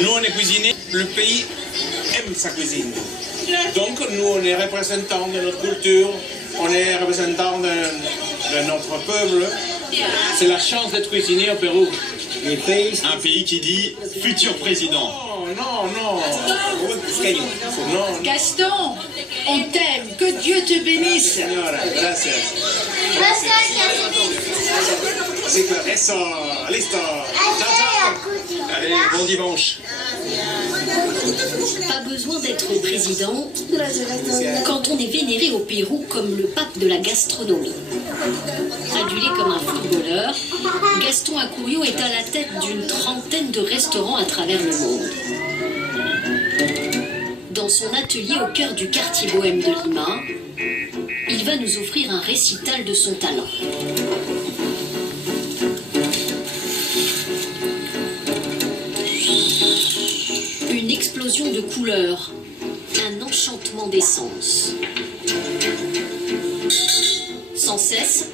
Nous, on est cuisiniers, le pays aime sa cuisine. Donc, nous, on est représentants de notre culture, on est représentants de notre peuple. C'est la chance d'être cuisinier au Pérou. Un pays qui dit futur président. Non. Gaston, on t'aime, que Dieu te bénisse. Señora, gracias. Eso, listo. Ciao. Allez, bon dimanche. Pas besoin d'être président quand on est vénéré au Pérou comme le pape de la gastronomie. Adulé comme un footballeur, Gaston Acurio est à la tête d'une trentaine de restaurants à travers le monde. Dans son atelier au cœur du quartier bohème de Lima, il va nous offrir un récital de son talent. Une explosion de couleurs, un enchantement d'essence. Sans cesse,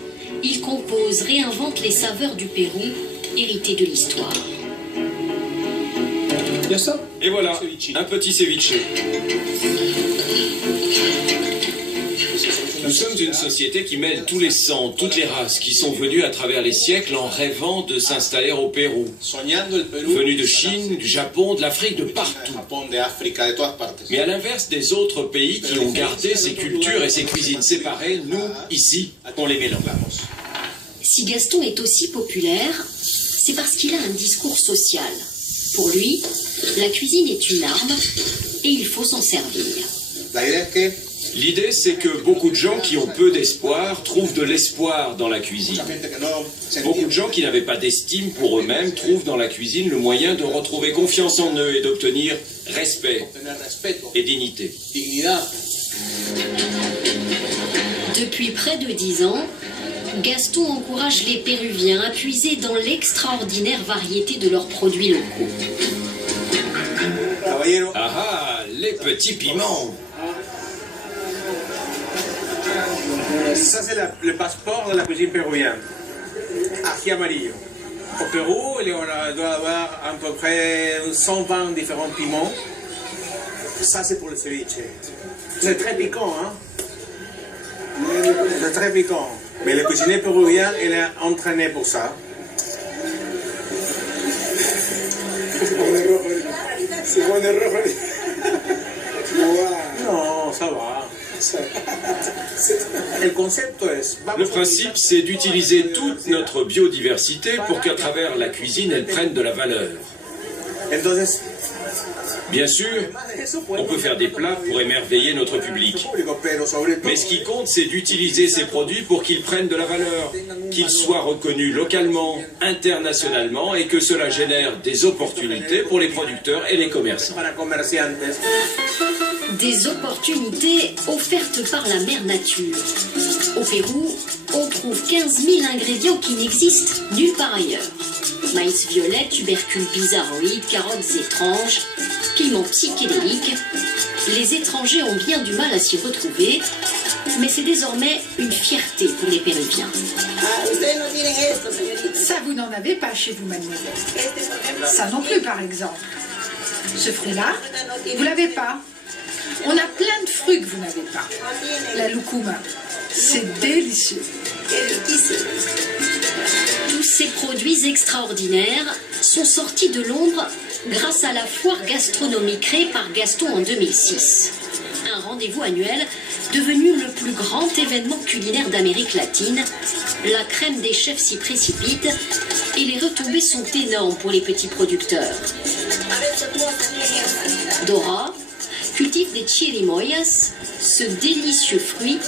il compose, réinvente les saveurs du Pérou, héritées de l'histoire. Et voilà, un petit ceviche. Nous sommes une société qui mêle tous les sangs, toutes les races qui sont venues à travers les siècles en rêvant de s'installer au Pérou. Venus de Chine, du Japon, de l'Afrique, de partout. Mais à l'inverse des autres pays qui ont gardé ces cultures et ces cuisines séparées, nous, ici, on les mélange. Si Gaston est aussi populaire, c'est parce qu'il a un discours social. Pour lui, la cuisine est une arme et il faut s'en servir. L'idée, c'est que beaucoup de gens qui ont peu d'espoir trouvent de l'espoir dans la cuisine. Beaucoup de gens qui n'avaient pas d'estime pour eux-mêmes trouvent dans la cuisine le moyen de retrouver confiance en eux et d'obtenir respect et dignité. Depuis près de 10 ans, Gaston encourage les Péruviens à puiser dans l'extraordinaire variété de leurs produits locaux. Ah, les petits piments! Ça, c'est le passeport de la cuisine péruvienne. Ají amarillo. Au Pérou, on doit avoir à peu près 120 différents piments. Ça, c'est pour le ceviche. C'est très piquant, hein? C'est très piquant. Mais le cuisinier péruvien, il est entraîné pour ça. Non, ça va. Le principe, c'est d'utiliser toute notre biodiversité pour qu'à travers la cuisine, elle prenne de la valeur. Bien sûr, on peut faire des plats pour émerveiller notre public. Mais ce qui compte, c'est d'utiliser ces produits pour qu'ils prennent de la valeur, qu'ils soient reconnus localement, internationalement, et que cela génère des opportunités pour les producteurs et les commerçants. Des opportunités offertes par la mère nature. Au Pérou, on trouve 15 000 ingrédients qui n'existent nulle part ailleurs. Maïs violet, tubercules bizarroïdes, carottes étranges, piments psychédéliques. Les étrangers ont bien du mal à s'y retrouver, mais c'est désormais une fierté pour les Péruviens. Ça, vous n'en avez pas chez vous, mademoiselle. Ça non plus, par exemple. Ce fruit-là, vous l'avez pas. On a plein de fruits que vous n'avez pas. La lucuma, c'est délicieux. Tous ces produits extraordinaires sont sortis de l'ombre grâce à la foire gastronomique créée par Gaston en 2006. Un rendez-vous annuel devenu le plus grand événement culinaire d'Amérique latine. La crème des chefs s'y précipite et les retombées sont énormes pour les petits producteurs. Dora cultive des chirimoyas, ce délicieux fruit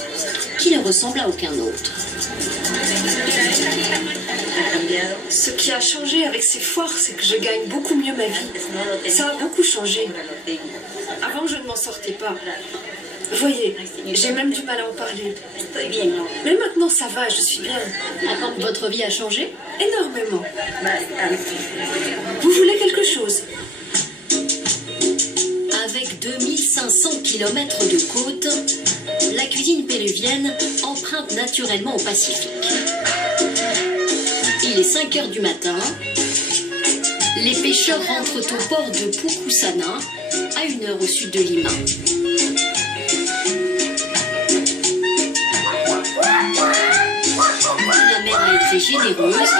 qui ne ressemble à aucun autre. Ce qui a changé avec ces foires, c'est que je gagne beaucoup mieux ma vie. Ça a beaucoup changé. Avant, je ne m'en sortais pas. Vous voyez, j'ai même du mal à en parler. Mais maintenant, ça va, je suis bien. Votre vie a changé? Énormément. Vous voulez quelque chose? Avec 2500 km de côte, la cuisine péruvienne emprunte naturellement au Pacifique. Il est 5 h du matin Les pêcheurs rentrent au port de Pucusana, à 1 heure au sud de Lima. La mer a été généreuse,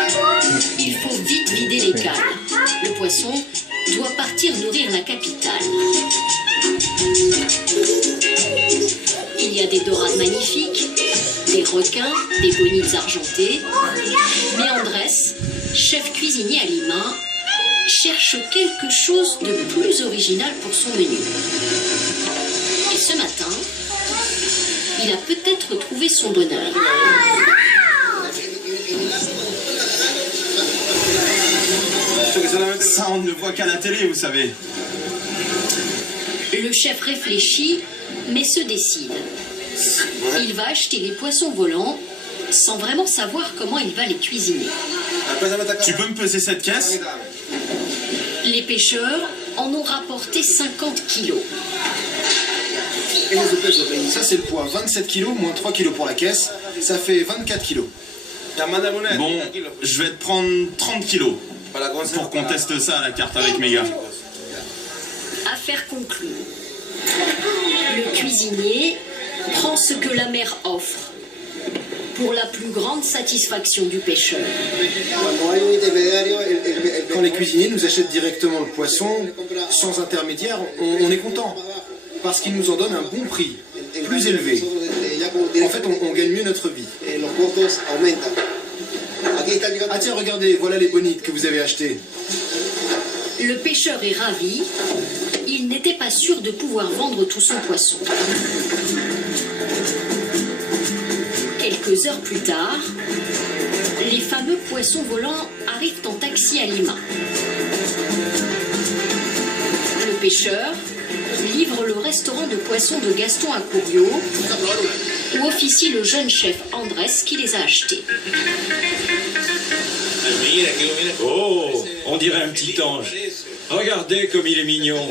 il faut vite vider les cales. Le poisson doit partir nourrir la capitale. Il y a des dorades magnifiques, des requins, des bonites argentées. Mais Andrés, chef cuisinier à Lima, cherche quelque chose de plus original pour son menu. Et ce matin, il a peut-être trouvé son bonheur. Ça, on ne le voit qu'à la télé, vous savez. Le chef réfléchit, mais se décide. Il va acheter les poissons volants sans vraiment savoir comment il va les cuisiner. Tu peux me peser cette caisse? Les pêcheurs en ont rapporté 50 kilos. Ça c'est le poids, 27 kilos moins 3 kilos pour la caisse, ça fait 24 kilos. Bon, je vais te prendre 30 kilos pour qu'on teste ça à la carte avec mes gars. Affaire conclue. Le cuisinier prend ce que la mer offre pour la plus grande satisfaction du pêcheur. Quand les cuisiniers nous achètent directement le poisson, sans intermédiaire, on est content. Parce qu'ils nous en donnent un bon prix, plus élevé. En fait, on gagne mieux notre vie. Ah tiens, regardez, voilà les bonites que vous avez achetées. Le pêcheur est ravi. Il n'était pas sûr de pouvoir vendre tout son poisson. Quelques heures plus tard, les fameux poissons volants arrivent en taxi à Lima. Le pêcheur livre le restaurant de poissons de Gaston Acurio, où officie le jeune chef Andrés qui les a achetés. Oh, on dirait un petit ange. Regardez comme il est mignon,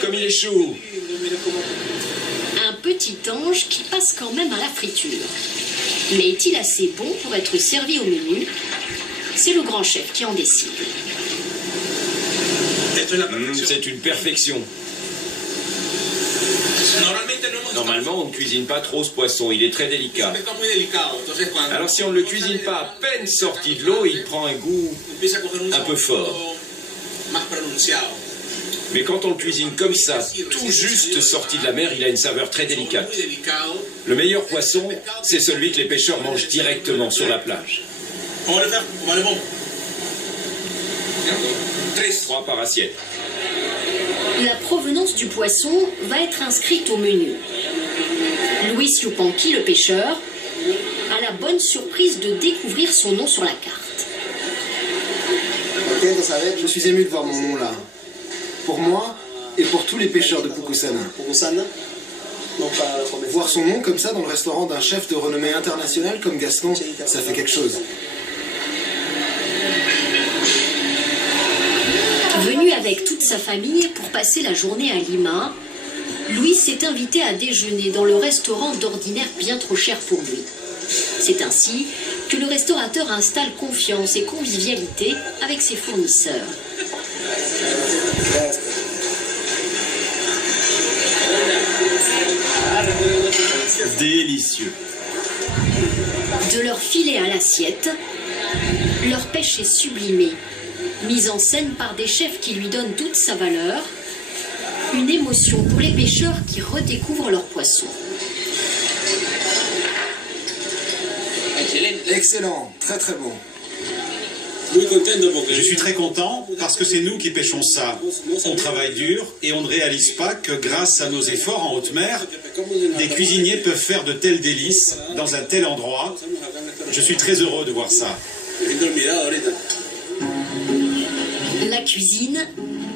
comme il est chou. Un petit ange qui passe quand même à la friture. Mais est-il assez bon pour être servi au menu? C'est le grand chef qui en décide. C'est une perfection. Normalement, on ne cuisine pas trop ce poisson, il est très délicat. Alors si on ne le cuisine pas à peine sorti de l'eau, il prend un goût un peu fort. Mais quand on le cuisine comme ça, tout juste sorti de la mer, il a une saveur très délicate. Le meilleur poisson, c'est celui que les pêcheurs mangent directement sur la plage. 3 par assiette. La provenance du poisson va être inscrite au menu. Luis Yupanqui, le pêcheur, a la bonne surprise de découvrir son nom sur la carte. Je suis ému de voir mon nom là. Pour moi et pour tous les pêcheurs de Pucusana. Voir son nom comme ça dans le restaurant d'un chef de renommée internationale comme Gaston, ça fait quelque chose. Venu avec toute sa famille pour passer la journée à Lima, Luis est invité à déjeuner dans le restaurant d'ordinaire bien trop cher pour lui. C'est ainsi que le restaurateur installe confiance et convivialité avec ses fournisseurs. Délicieux. De leur filet à l'assiette, leur pêche est sublimée, mise en scène par des chefs qui lui donnent toute sa valeur, une émotion pour les pêcheurs qui redécouvrent leur poisson. Excellent, très très bon. Je suis très content parce que c'est nous qui pêchons ça. On travaille dur et on ne réalise pas que grâce à nos efforts en haute mer, des cuisiniers peuvent faire de tels délices dans un tel endroit. Je suis très heureux de voir ça. La cuisine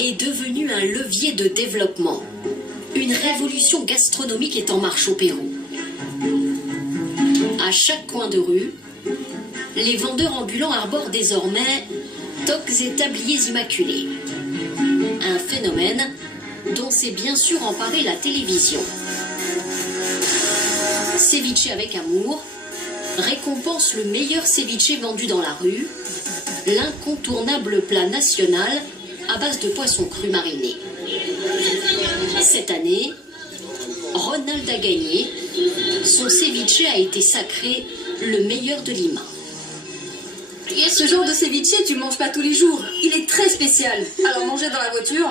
est devenue un levier de développement. Une révolution gastronomique est en marche au Pérou. À chaque coin de rue, les vendeurs ambulants arborent désormais toques et tabliers immaculés. Un phénomène dont s'est bien sûr emparée la télévision. Ceviche avec amour récompense le meilleur ceviche vendu dans la rue l'incontournable plat national à base de poissons crus marinés. Cette année, Ronald a gagné. Son ceviche a été sacré le meilleur de Lima. Ce genre de ceviche, tu ne manges pas tous les jours. Il est très spécial. Alors manger dans la voiture.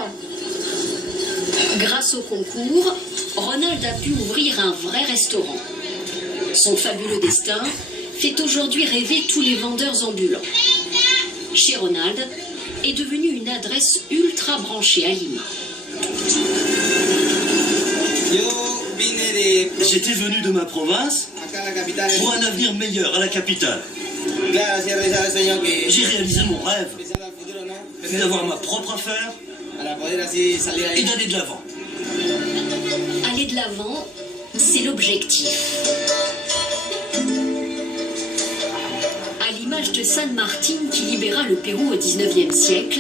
Grâce au concours, Ronald a pu ouvrir un vrai restaurant. Son fabuleux destin fait aujourd'hui rêver tous les vendeurs ambulants. Chez Ronald est devenue une adresse ultra branchée à Lima. J'étais venu de ma province pour un avenir meilleur à la capitale. J'ai réalisé mon rêve d'avoir ma propre affaire et d'aller de l'avant. Aller de l'avant, c'est l'objectif. À l'image de San Martín qui libéra le Pérou au XIXe siècle,